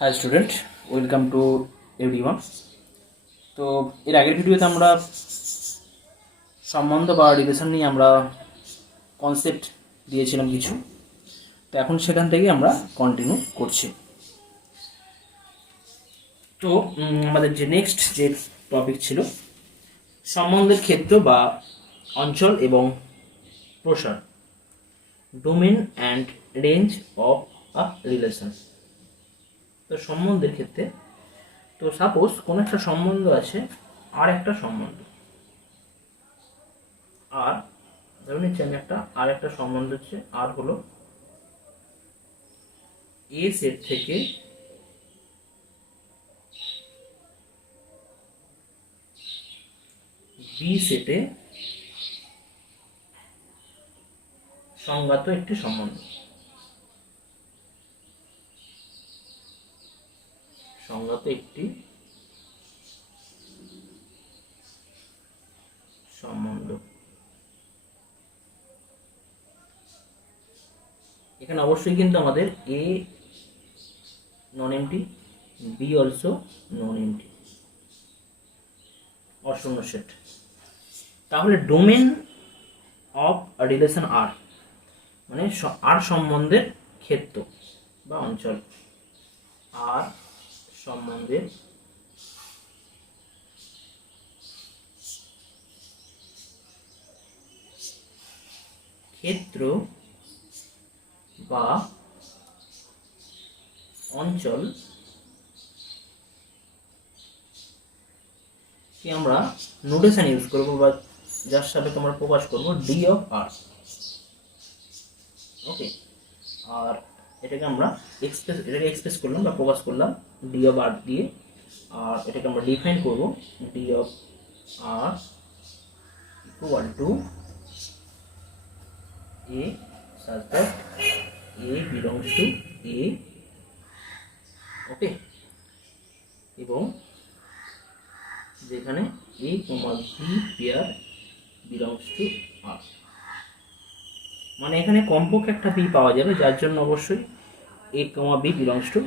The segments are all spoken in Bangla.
High student, welcome to everyone. তো এর আগের ভিডিওতে আমরা সম্বন্ধ বা রিলেশন নিয়ে আমরা কনসেপ্ট দিয়েছিলাম কিছু। তো এখন সেখান থেকে আমরা কন্টিনিউ করছি। তো আমাদের যে নেক্সট যে টপিক ছিল সম্বন্ধের ক্ষেত্র বা অঞ্চল এবং প্রসার, domain and range of a relation. তো সম্বন্ধের ক্ষেত্রে, তো সাপোজ কোনো একটা সম্বন্ধ আছে আর একটা সম্বন্ধ, আর ধরে নিচ্ছি আমি আর একটা সম্বন্ধ হচ্ছে আর হলো এ সেট থেকে বি সেটে সংজ্ঞাত একটি সম্বন্ধ, সংজ্ঞাত একটি সম্বন্ধ। এখানে অবশ্যই কিন্তু আমাদের A non empty, B also non empty, অশূন্য সেট। তাহলে ডোমেন অফ রিলেশন আর মানে আর সম্বন্ধের ক্ষেত্র বা অঞ্চল, আর সম্বন্ধের ক্ষেত্র বা অঞ্চল কি আমরা নোটেশন ইউজ করব বা যার সাপেক্ষে আমরা প্রকাশ করব ডি অফ আর। ওকে, আর এটাকে আমরা এক্সপ্রেস করলাম বা প্রকাশ করলাম ডি অফ আর দিয়ে। আর এটাকে আমরা ডিফাইন করব D of R equal to a such that a belongs to a, okay, এবং যেখানে a, b pair belongs to R, মানে এখানে কমপক্ষে একটা বি পাওয়া যাবে যার জন্য অবশ্যই a, b বিলংস টু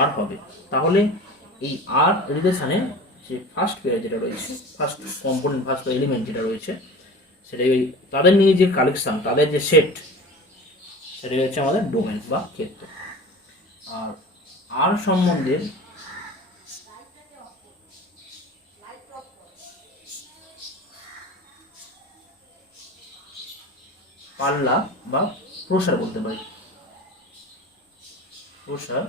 আর হবে। তাহলে এই আর রিলেশনে যে ফার্স্ট পেয়ার যেটা রয়েছে, ফার্স্ট কম্পোনেন্ট, ফার্স্ট এলিমেন্ট যেটা রয়েছে, সেটাই ওই তাদের নিয়ে যে কালেকশন, তাদের যে সেট, সেটাই হচ্ছে আমাদের ডোমেন বা ক্ষেত্র। আর আর সম্বন্ধের পাল্লা বা প্রসার বলতে পারি, প্রসার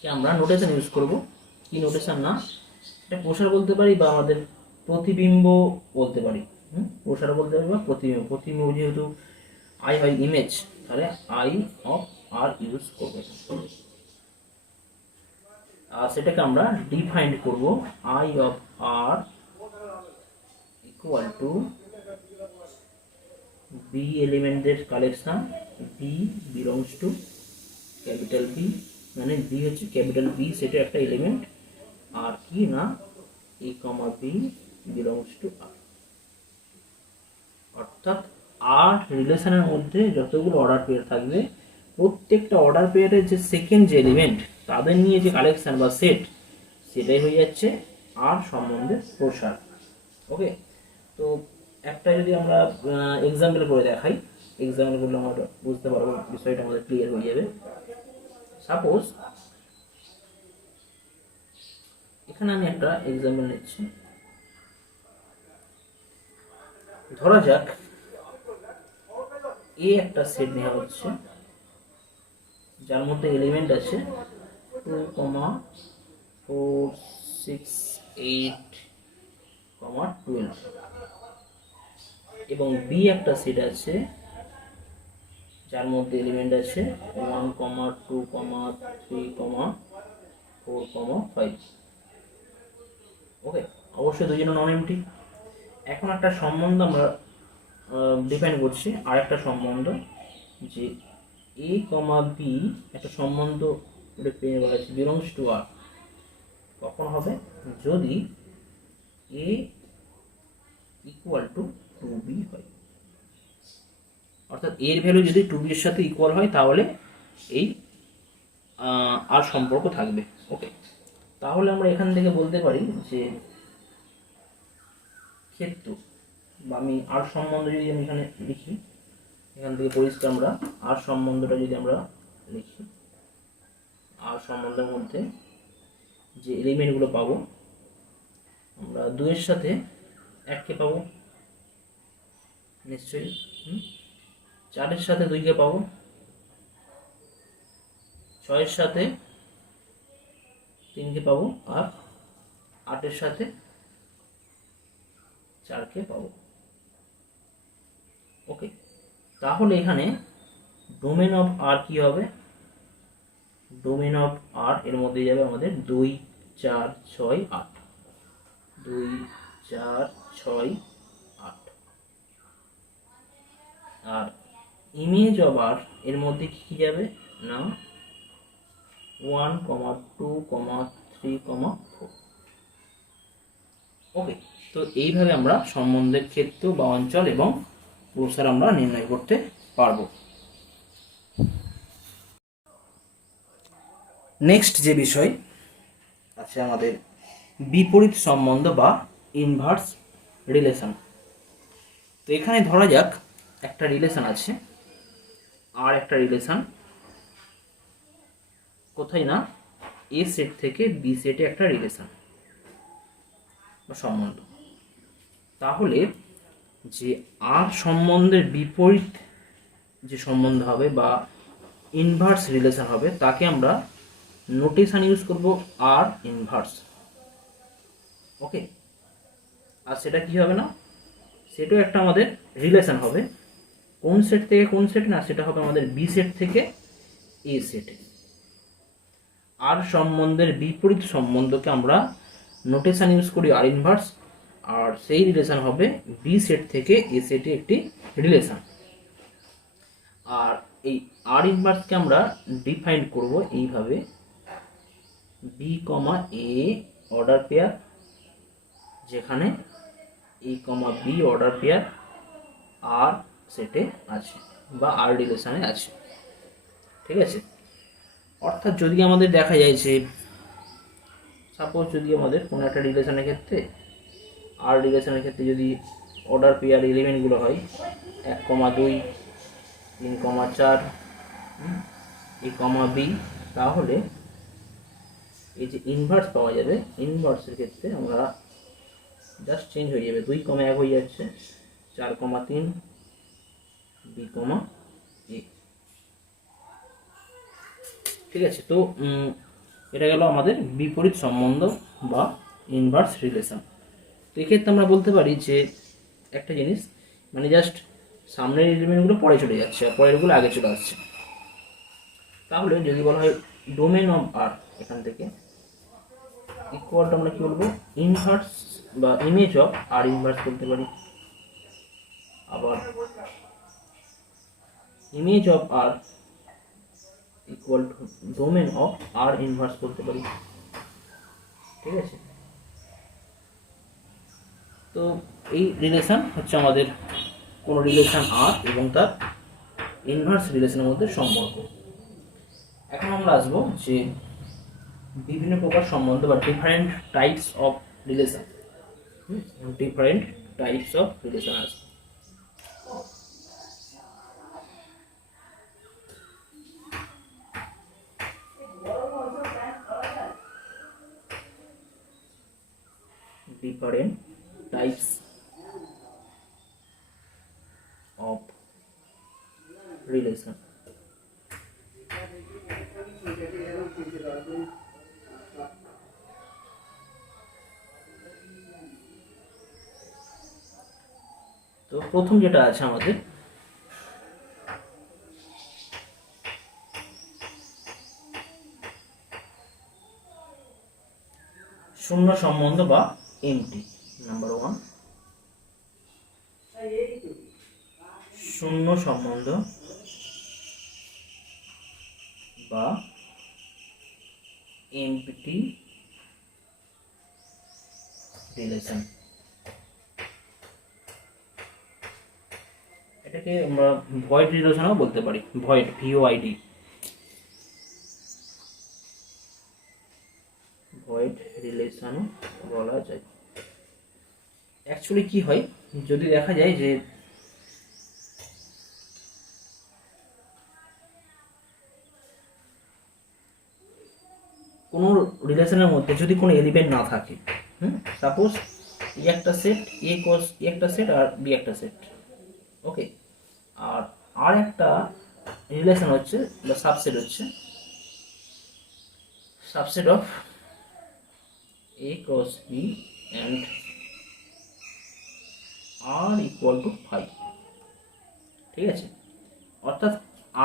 কে আমরা নোটেশন ইউজ করব। কি নোটেশন? না, এটা প্রসার বলতে পারি বা আমাদের প্রতিবিম্ব বলতে পারি। প্রসার বলতে পারি বা প্রতিবিম্ব। প্রতিবিম্ব যেহেতু আই হয় ইমেজ, তাহলে আই অফ আর ইউজ করব। আর সেটাকে আমরা ডিফাইন্ড করব I of R equal to b এলিমেন্টের collection, b belongs to capital B, মানে বি হচ্ছে ক্যাপিটাল বি সেটের একটা এলিমেন্ট, আর কি না a comma b belongs to R. অর্থাৎ আর রিলেশনের মধ্যে যতগুলো অর্ডার পেয়ার থাকবে, প্রত্যেকটা অর্ডার পেয়ারের যে সেকেন্ড যে এলিমেন্ট, তাদের নিয়ে যে কালেকশন বা সেট, সেটাই হয়ে যাচ্ছে আর সম্বন্ধের প্রসার। ওকে, তো একটা যদি আমরা এক্সাম্পল করে দেখাই, এক্সাম্পল করলে আমরা বুঝতে পারবো, বিষয়টা আমাদের ক্লিয়ার হয়ে যাবে। সাপোজ এখানে আমি একটা এক্সাম্পল নিচ্ছি। ধরা যাক এ একটা সেট নেওয়া হচ্ছে যার মধ্যে এলিমেন্ট আছে 2, 4, 6, 8, 12, এবং বি একটা সেট আছে যার মধ্যে এলিমেন্ট আছে 1, 2, 3, 4, 5। ওকে, অবশ্যই দুজনে নন এমটি। এখন একটা সম্বন্ধ আমরা ডিফাইন করছি, আর একটা সম্বন্ধ যে এ কমা বি, একটা সম্বন্ধ পেয়ে বলা আছে বিলংস টু আর। কখন হবে? যদি এ ইকুয়াল টু 2b হয়, অর্থাৎ এর ভ্যালু যদি 2b এর সাথে ইকুয়াল হয়, তাহলে এই আর সম্পর্ক থাকবে। ওকে, তাহলে আমরা এখান থেকে বলতে পারি যে ক্ষেত্র বা আমি আর সম্বন্ধ যদি আমি এখানে লিখি, এখান থেকে পরিষ্কার আমরা আর সম্বন্ধটা যদি আমরা লিখি, আর সম্বন্ধের মধ্যে যে এলিমেন্টগুলো পাবো আমরা 2-এর সাথে 1কে পাবো নিশ্চয়ই, 4-এর সাথে 2কে পাবো, 6-এর সাথে 3কে পাবো, আর 8-এর সাথে 4কে পাবো। ওকে, তাহলে এখানে ডোমেন অফ আর কি হবে? ডোমেন অফ আর এর মধ্যে যাবে আমাদের 2, 4, 6, 8, 2, 4, 6, 8। আর ইমেজ অফ আর এর মধ্যে কি যাবে না 1, 2, 3, 4। ওকে, তো এইভাবে আমরা সম্বন্ধের ক্ষেত্র বা অঞ্চল এবং প্রসার আমরা নির্ণয় করতে পারবো। নেক্সট যে বিষয় আছে আমাদের বিপরীত সম্বন্ধ বা ইনভার্স রিলেশন। তো এখানে ধরা যাক একটা রিলেশন আছে, আর একটা রিলেশন কোথায় না এ সেট থেকে বি সেটে একটা রিলেশন বা সম্বন্ধ। তাহলে যে আর সম্বন্ধের বিপরীত যে সম্বন্ধ হবে বা ইনভার্স রিলেশন হবে তাকে আমরা নোটেশন ইউজ করব আর ইনভার্স। ওকে, আর সেটা কি হবে না, সেটাও একটা আমাদের রিলেশন হবে। কোন সেট থেকে কোন সেট না, সেটা হবে আমাদের বি সেট থেকে এ সেটে। আর সম্বন্ধের বিপরীত সম্বন্ধকে আমরা নোটেশন ইউজ করি আর ইনভার্স, আর সেই রিলেশন হবে বি সেট থেকে এ সেটে একটি রিলেশন। আর এই আর ইনভার্সকে আমরা ডিফাইন করব এইভাবে, বি কমা এ অর্ডার পেয়ার, যেখানে এ কমা বি অর্ডার পেয়ার আর সেটে আছে বা আর রিলেশনে আছে। ঠিক আছে, অর্থাৎ যদি আমাদের দেখা যায় যে সাপোজ যদি আমাদের কোনো একটা রিলেশনের ক্ষেত্রে আর রিলেশনের ক্ষেত্রে যদি অর্ডার পেয়ার এলিমেন্টগুলো হয় 1, 2, 3, 4, এ কমা বি, তাহলে এই যে ইনভার্স পাওয়া যাবে, ইনভার্সের ক্ষেত্রে আমরা জাস্ট চেঞ্জ হয়ে যাবে, 2, 1 হয়ে যাচ্ছে, 4, 3, বি কমা এ। ঠিক আছে, তো এটা গেল আমাদের বিপরীত সম্বন্ধ বা ইনভার্স রিলেশন। তো এক্ষেত্রে আমরা বলতে পারি যে একটা জিনিস মানে জাস্ট সামনের এলিমেন্টগুলো পরে চলে যাচ্ছে আর পরেরগুলো আগে চলে আসছে। তাহলে যদি বলা হয় ডোমেন অফ আর, এখান থেকে ইকুয়ালটা আমরা কি বলবো, ইনভার্স বা ইমেজ অফ আর ইনভার্স বলতে পারি। আবার image of R equal to domain of R inverse বলতে পারি। ঠিক আছে, তো এই রিলেশন হচ্ছে আমাদের কোন রিলেশন আর এবং তার ইনভার্স রিলেশনের মধ্যে সম্পর্ক। এখন আমরা আসবো যে বিভিন্ন প্রকার সম্বন্ধ বা different types of relation, different types of relation আছে। different types of relation. তো প্রথম যেটা আছে আমাদের শূন্য সম্বন্ধ বা এমটি। নাম্বার 1, শূন্য সম্বন্ধ বা এমটি রিলেশন। এটাকে আমরা ভয়েড রিলেশনও বলতে পারি, ভয়েড, VOID। রিলেশনও বলা যায়। অ্যাকচুয়ালি কি হয়, যদি দেখা যায় যে কোনো রিলেশনের মধ্যে যদি কোনো এলিমেন্ট না থাকে, সাপোজ এ একটা সেট, এ কস এ একটা সেট আর বি একটা সেট, ওকে, আর আর একটা রিলেশন হচ্ছে বা সাবসেট হচ্ছে subset of A cross B and R equal to phi. ঠিক আছে, অর্থাৎ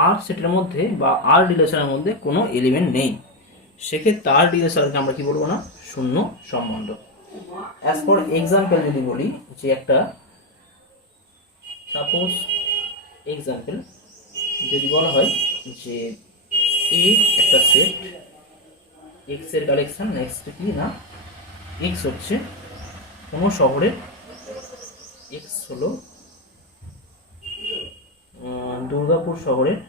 আর সেটের মধ্যে বা আর রিলেশনের মধ্যে কোনো এলিমেন্ট নেই, সেক্ষেত্রে তার রিলেশনকে আমরা কি বলবো না, শূন্য সম্বন্ধ। অ্যাজ ফর এক্সাম্পল যদি বলি যে একটা সাপোজ এক্সাম্পল যদি বলা হয় যে এ একটা সেট, এক্স এর কালেকশন, নেক্সট কি না এক্স হচ্ছে কোনো শহরের, এক্স হলো দুর্গাপুর শহরের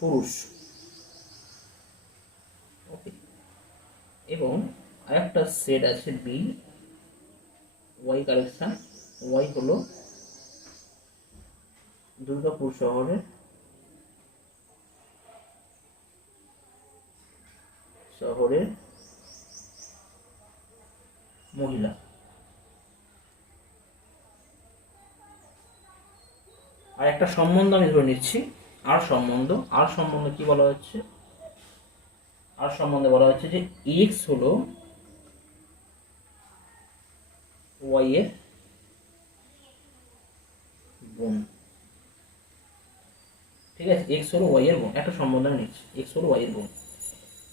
পুরুষ, ওকে, এবং আরেকটা সেট আছে বি, ওয়াই কালেকশন, ওয়াই হলো দুর্গাপুর শহরের মহিলা। আর একটা সম্বন্ধ আমি ধরে নিচ্ছি আর সম্বন্ধ কি বলা হচ্ছে, আর সম্বন্ধে বলা হচ্ছে যে এক্স হলো ওয়াই এর বোন। ঠিক আছে, এক্স হলো ওয়াই এর বোন, একটা সম্বন্ধ আমি নিচ্ছি, এক্স হলো ওয়াই এর বোন।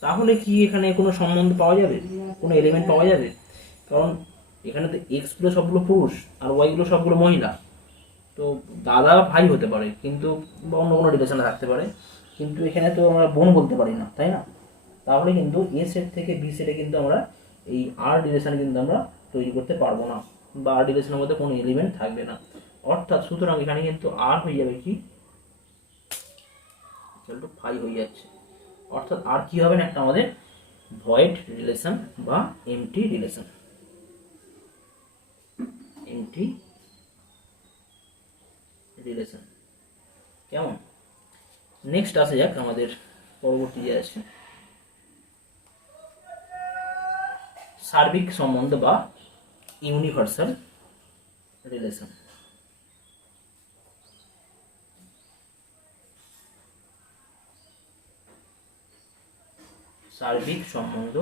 তাহলে কি এখানে কোনো সম্বন্ধ পাওয়া যাবে, কোনো এলিমেন্ট পাওয়া যাবে? কারণ এখানে তো এক্স গুলো সবগুলো পুরুষ আর ওয়াই গুলো সবগুলো মহিলা, তো দাদা ভাই হতে পারে কিন্তু, বা অন্য কোনো রিলেশনে থাকতে পারে, কিন্তু এখানে তো আমরা বোন বলতে পারি না, তাই না? তাহলে কিন্তু এ সেট থেকে বি সেটে কিন্তু আমরা এই আর রিলেশন কিন্তু আমরা তৈরি করতে পারবো না, বা আর রিলেশনের মধ্যে কোনো এলিমেন্ট থাকবে না। অর্থাৎ সুতরাং এখানে কিন্তু আর হয়ে যাবে কি, ফাই হয়ে যাচ্ছে। অর্থাৎ আর কি হবে না, একটা আমাদের ভয়েড রিলেশন বা এমটি রিলেশন, এমটি রিলেশন। কেমন? নেক্সট আসে যাক আমাদের পরবর্তী যে আছে সার্বিক সম্বন্ধ বা ইউনিভার্সাল রিলেশন। সার্বিক সম্বন্ধ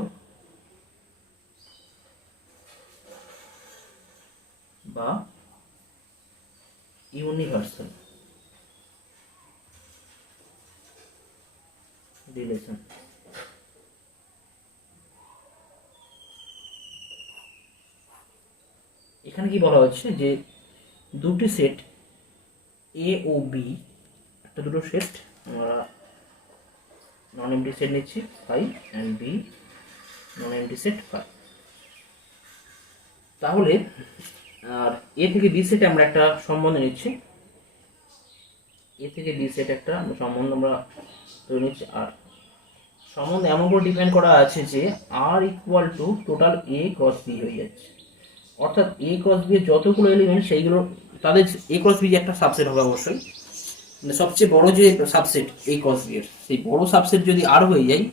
বা ইউনিভার্সাল রিলেশন। এখানে কি বলা হচ্ছে যে দুটি সেট এ ও বি, একটা দুটো সেট আমরা নন এমটি সেট নিচ্ছি phi and B non empty set phi. তাহলে আর এ থেকে বি সেটে আমরা একটা সম্বন্ধ নিচ্ছি, এ থেকে বি সেট একটা সম্বন্ধ আমরা ধরে নিচ্ছি। আর সম্বন্ধ এমন করে ডিফাইন করা আছে যে R equal to total A cross B হয়ে যাচ্ছে। অর্থাৎ এ ক্রস বি এর যতগুলো এলিমেন্ট সেইগুলো তাদের এ ক্রস বি একটা সাবসেট হবে অবশ্যই, মানে সবচেয়ে বড় যে সাবসেট এ ক্রস বি এর, সেই বড় সাবসেট যদি আর হয়ে যায়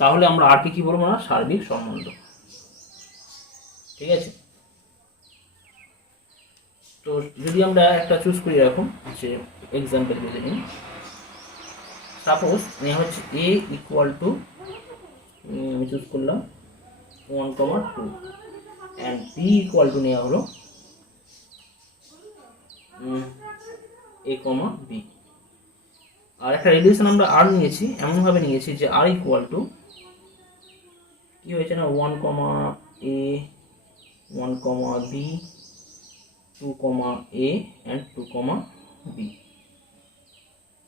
তাহলে আমরা আর কি বলবো না, সার্বিক সম্বন্ধ। ঠিক আছে, তো যদি আমরা একটা চুজ করি এরকম যে এক্সাম্পল যদি নিই, সাপোজ নেওয়া হচ্ছে এ ইকুয়াল টু, আমি চুজ করলাম 1,2 অ্যান্ড বি ইকুয়াল টু নেওয়া হলো এ কমা বি। আর একটা রিলেশন আমরা আর নিয়েছি, এমনভাবে নিয়েছি যে আর ইকুয়াল টু কি হয়েছে না 1, a 1, b 2, a and 2, b।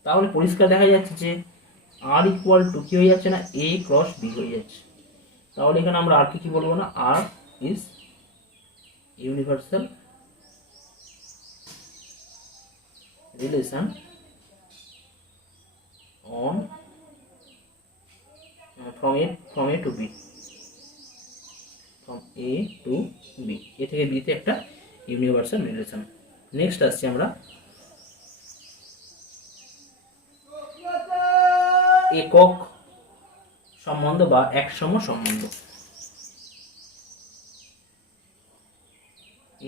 তাহলে পরিষ্কার দেখা যাচ্ছে যে আর ইকুয়াল টু কি হয়ে যাচ্ছে না, a ক্রস b হয়ে যাচ্ছে। তাহলে এখানে আমরা আর কি বলবো না, R is universal relation on from A to B, from A to B, A থেকে B তে একটা ইউনিভার্সাল রিলেশন। নেক্সট আসছি আমরা একক সম্বন্ধ বা একসম সম্বন্ধ।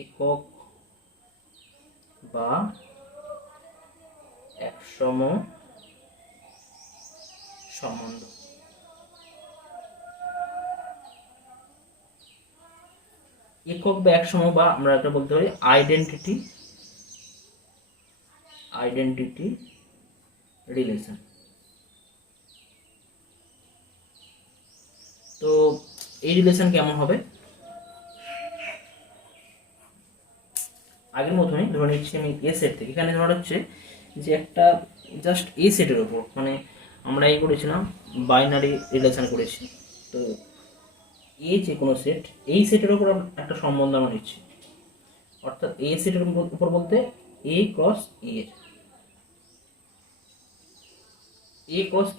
একক বা একসম সম্বন্ধ। একক বা একসম বা আমরা এটা বলতে পারি আইডেন্টিটি রিলেশন। তো এই রিলেশন কেমন হবে? আগের মতনই ধরে নিচ্ছি আমি এ সেট থেকে, এখানে ধরা হচ্ছে যে একটা জাস্ট এ সেটের ওপর, মানে আমরা এই করেছিলাম বাইনারি রিলেশন করেছি। তো এ যে কোনো সেট, এই সেটের ওপর একটা সম্বন্ধ আমরা নিচ্ছি, অর্থাৎ এ সেটের উপর বলতে এ ক্রস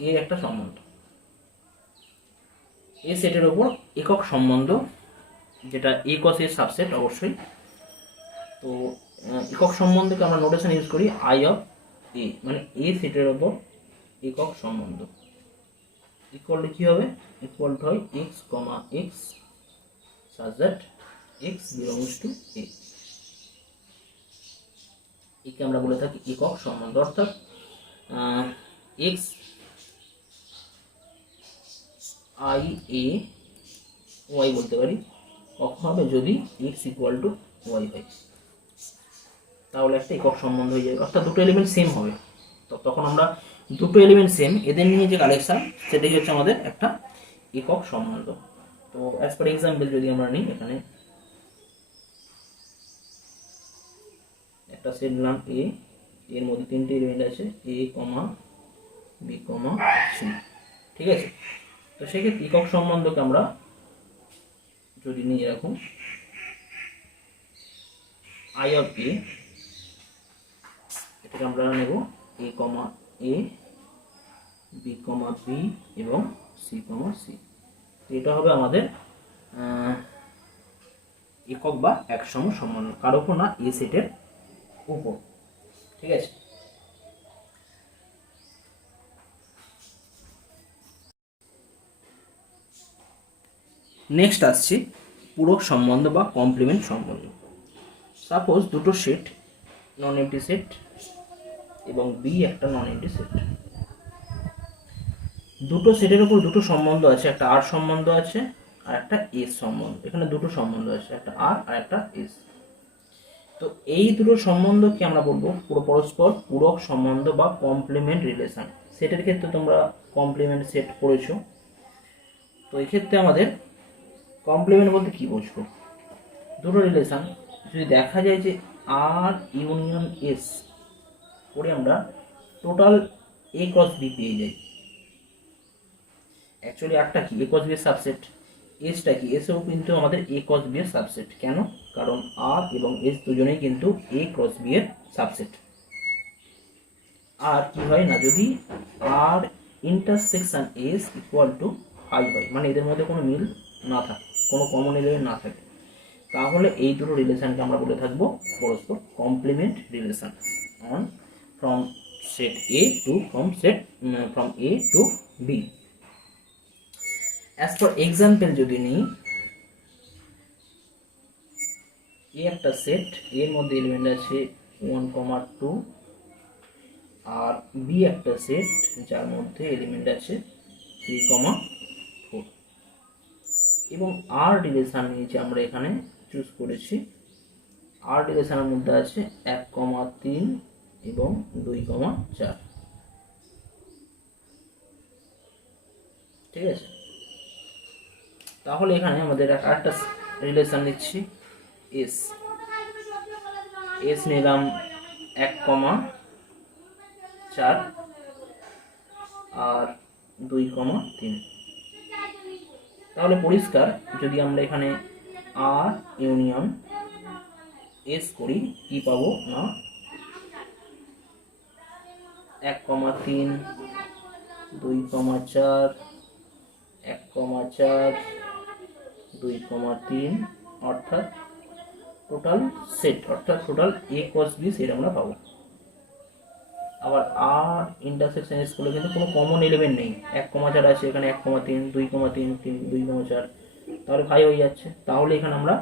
এর একটা সম্বন্ধ, এ সেটের ওপর একক সম্বন্ধ, যেটা এ ক্রস এর সাবসেট অবশ্যই। তো একক সম্বন্ধকে আমরা নোটেশন ইউজ করি আই অফ এ, মানে এ সেটের ওপর একক সম্বন্ধ ইকুয়াল টু কি হবে? ইকুয়াল টু হয় x comma x such that x belongs to a, একে আমরা বলে থাকি একক সম্বন্ধ। অর্থাৎ x i a y বলতে পারি কখন হবে? যদি x ইকুয়াল টু y হয়, তাহলে একটা একক সম্বন্ধ হয়ে যাবে। অর্থাৎ দুটো এলিমেন্ট সেম হবে, তো তখন আমরা দুটো এলিমেন্ট সেম, এদের নিয়ে যে কালেকশন সেটাই হচ্ছে আমাদের একটা একক সম্বন্ধ। তো অ্যাজ পার এক্সাম্পল যদি আমরা নিই, এখানে একটা সেট নিলাম এ, এর মধ্যে তিনটে এলিমেন্ট আছে এ কমা বি কমা সি, ঠিক আছে? তো সেক্ষেত্রে একক সম্বন্ধকে আমরা যদি নিয়ে এরকম আই অফ এ, এটাকে আমরা নেব এ কমা এ, বি কমা বি এবং সি কমা সি। তো এটা হবে আমাদের একক বা একসম সম্বন্ধ, কারো উপর না এ সেটের উপর, ঠিক আছে? নেক্সট আসছি পূরক সম্বন্ধ বা কমপ্লিমেন্ট সম্বন্ধ। সাপোজ দুটো সেট নন এমটি সেট এবং বি একটা নন এমটি সেট, দুটো সেটের উপর দুটো সম্বন্ধ আছে, একটা আর সম্বন্ধ আছে আর একটা এস সম্বন্ধ। এখানে দুটো সম্বন্ধ আছে, একটা আর আর একটা এস। তো এই দুটো সম্বন্ধকে আমরা বলবো পরস্পর পূরক সম্বন্ধ বা কমপ্লিমেন্ট রিলেশন। সেটের ক্ষেত্রে তোমরা কমপ্লিমেন্ট সেট পড়েছো, তো এই ক্ষেত্রে আমাদের কমপ্লিমেন্ট বলতে কি বুঝবো? দুটো রিলেশন যদি দেখা যায় যে আর ইউনিয়ন এস করে আমরা টোটাল এ ক্রস বি পেয়ে যাই। অ্যাকচুয়ালি আরটা কি? এ ক্রস বি এর সাবসেট। এসটা কি? এসও কিন্তু আমাদের এ ক্রস বি এর সাবসেট। কেন? কারণ আর এবং এস দুজনেই কিন্তু এ ক্রস বি এর সাবসেট। আর কি হয় না, যদি R intersection S equal to I হয়, মানে এদের মধ্যে কোনো মিল না থাকে, কোনো কমন এলিমেন্ট না থাকে, তাহলে এই দুটো রিলেশনকে আমরা বলে থাকবো পরস্পর complement relation on from set A to from A to B. As for example যদি নিই, এ একটা সেট, এর মধ্যে এলিমেন্ট আছে 1,2, আর বি একটা সেট যার মধ্যে এলিমেন্ট আছে 3,4, এবং আর রিলেশন নিয়েছি আমরা এখানে চুজ করেছি। আর রিলেশনের মধ্যে আছে 1,3 এবং 2,4, ঠিক আছে? তাহলে এখানে আমাদের একটা রিলেশন নিচ্ছি এস, এস নিলাম 1,4 আর 2,3। তাহলে পরিষ্কার যদি আমরা এখানে আর ইউনিয়ন এস করি কি পাবো না, 1,3, 2,4, 1,4, 2,3 অর্থাৎ টোটাল সেট, অর্থাৎ total a cos b set আমরা পাবো। আবার আর ইন্টারসেকশন এস করলে কিন্তু কোনো কমন এলিমেন্ট নেই, 1,4 আছে এখানে, 1,3, 2,3, 2,4, তাহলে 5 হয়ে যাচ্ছে। তাহলে এখানে আমরা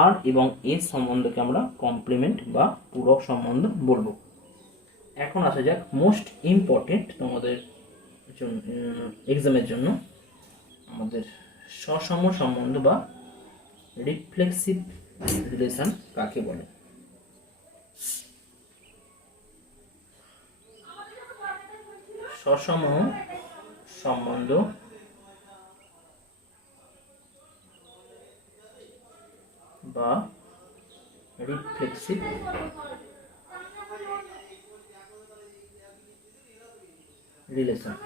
আর এবং এস সম্বন্ধকে আমরা কমপ্লিমেন্ট বা পূরক সম্বন্ধ বলবো। এখন আসা যাক মোস্ট ইম্পর্টেন্ট তোমাদের এক্সামের জন্য, আমাদের সসম সম্বন্ধ বা রিফ্লেক্সিভ রিলেশন কাকে বলে। সসম সম্বন্ধ বা রিফ্লেক্সিভ রিলেশন।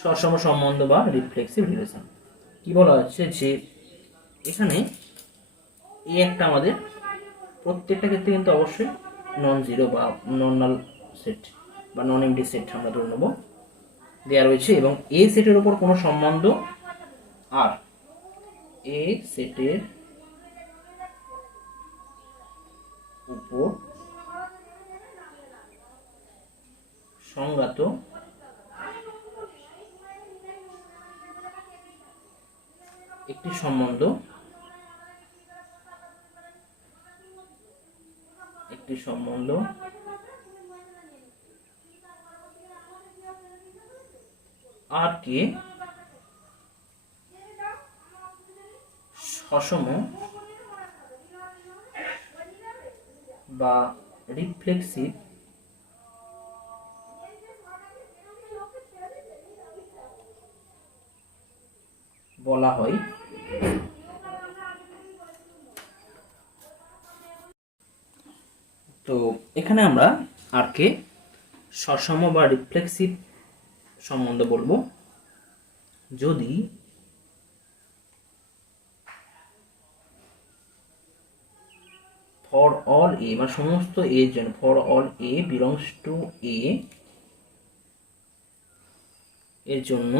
সসম সম্বন্ধ বা রিফ্লেক্সিভ রিলেশন কি বলা হচ্ছে যে এখানে এই একটা আমাদের প্রত্যেকটা ক্ষেত্রে কিন্তু অবশ্যই নন জিরো বা নন নাল সেট বা নন এমডি সেট আমরা ধরে নেব দেওয়া রয়েছে, এবং এ সেটের উপর কোনো সম্বন্ধ আর এ সেটের উপর সংজ্ঞাত একটি সম্বন্ধ আর কে সসম বা রিফ্লেক্সিভ বলা হয়। তো এখানে আমরা আর কে সসম বা রিফ্লেক্সিভ সম্বন্ধ বলবো যদি ফর অল এ মানে সমস্ত এর জন্য, for all a belongs to A এর জন্য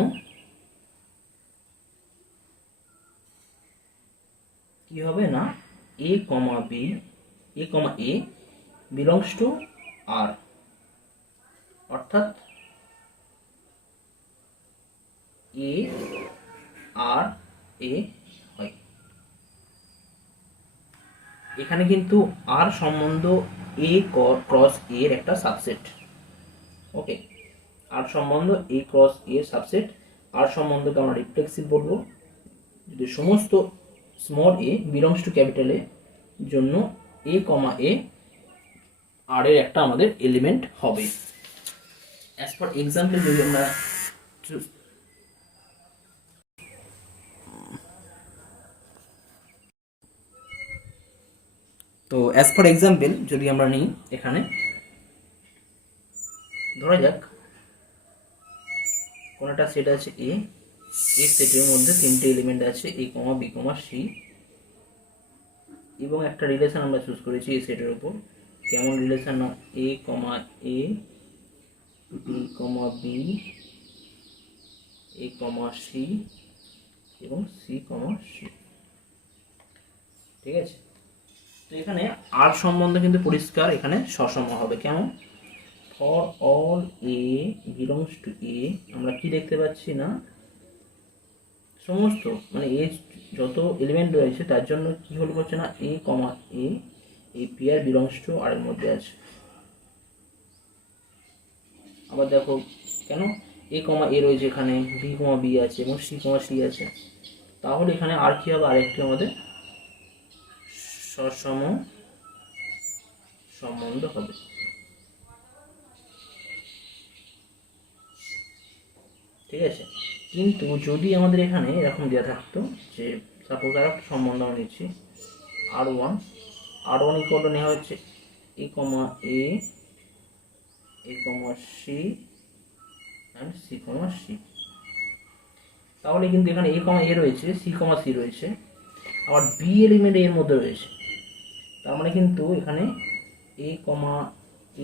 কি হবে না a comma b a comma a belongs to R, অর্থাৎ এ আর এ হয়। এখানে কিন্তু আর সম্বন্ধ এ ক্রস এর একটা সাবসেট। ওকে, আর সম্বন্ধ এ ক্রস এ সাবসেট। আর সম্বন্ধকে আমরা রিফ্লেক্সিভ বলবো যদি সমস্ত small A belongs to capital A জন্য এ কমা এ আর এর একটা আমাদের এলিমেন্ট হবে। অ্যাজ পার এক্সাম্পল যদি আমরা তো অ্যাজ পার এক্সাম্পল যদি আমরা নিই, এখানে ধরা যাক কোন একটা সেট আছে এ, এই সেটের মধ্যে তিনটে এলিমেন্ট আছে এ কমা বি কমা সি, এবং একটা রিলেশন আমরা চুজ করেছি এই সেটের উপর। কেমন রিলেশন না a comma A, B comma b, a comma C এবং সি কমা সি। ঠিক আছে, তো এখানে আর সম্বন্ধ কিন্তু পরিষ্কার এখানে সসম হবে। কেমন? For all a belongs to A আমরা কি দেখতে পাচ্ছি না সমস্ত মানে এ যত এলিমেন্ট রয়েছে তার জন্য কি হল করছে না এ কমা এ এই পেয়ার বিলংস টু আর এর মধ্যে আছে। আবার দেখো কেন এ কমা এ রয়েছে এখানে, বি কমা বি আছে এবং সি কমা সি আছে, তাহলে এখানে আর কি হবে আরেকটি আমাদের সসম সম্বন্ধ হবে। ঠিক আছে, কিন্তু যদি আমাদের এখানে এরকম দেওয়া থাকতো যে সাপোজ আর একটা সম্বন্ধ আমরা নিচ্ছি আর ওয়ান ইকুয়াল টু নেওয়া হচ্ছে a comma a, a comma c and c comma c, তাহলে কিন্তু এখানে এ কমা এ রয়েছে, সি কমা সি রয়েছে, আবার বি এলিমেন্ট এর মধ্যে রয়েছে, তার মানে কিন্তু এখানে a comma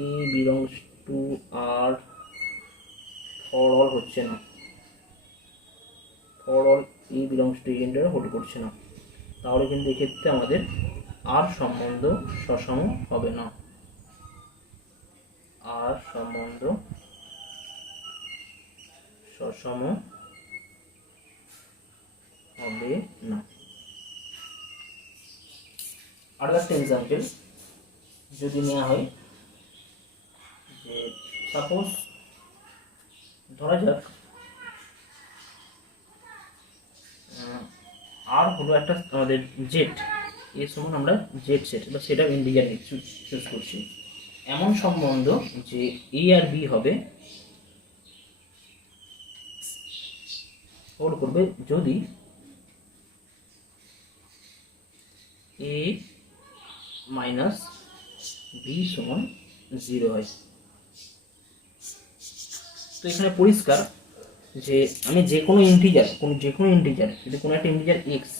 a belongs to R for all হচ্ছে না, for all a belongs to এন্ডার হোল্ড করছে না, তাহলে কিন্তু এক্ষেত্রে আমাদের আর সম্বন্ধ সসম হবে না, আর সম্বন্ধ সসম হবে না। আরো একটা এক্সাম্পল যদি নেওয়া হয়, যে সাপোজ ধরা যাক আর হলো একটা আমাদের জেড, এর সমান আমরা জেড সেট বা সেট অফ ইন্টিজার চুজ করছি, এমন সম্বন্ধ যে এ আর বি হবে হোল্ড করবে যদি এ মাইনাস বি সমান 0 হয়। তো এখানে পরিষ্কার যে আমি যে কোনো ইন্টিজার যদি কোনো একটা ইন্টিজার এক্স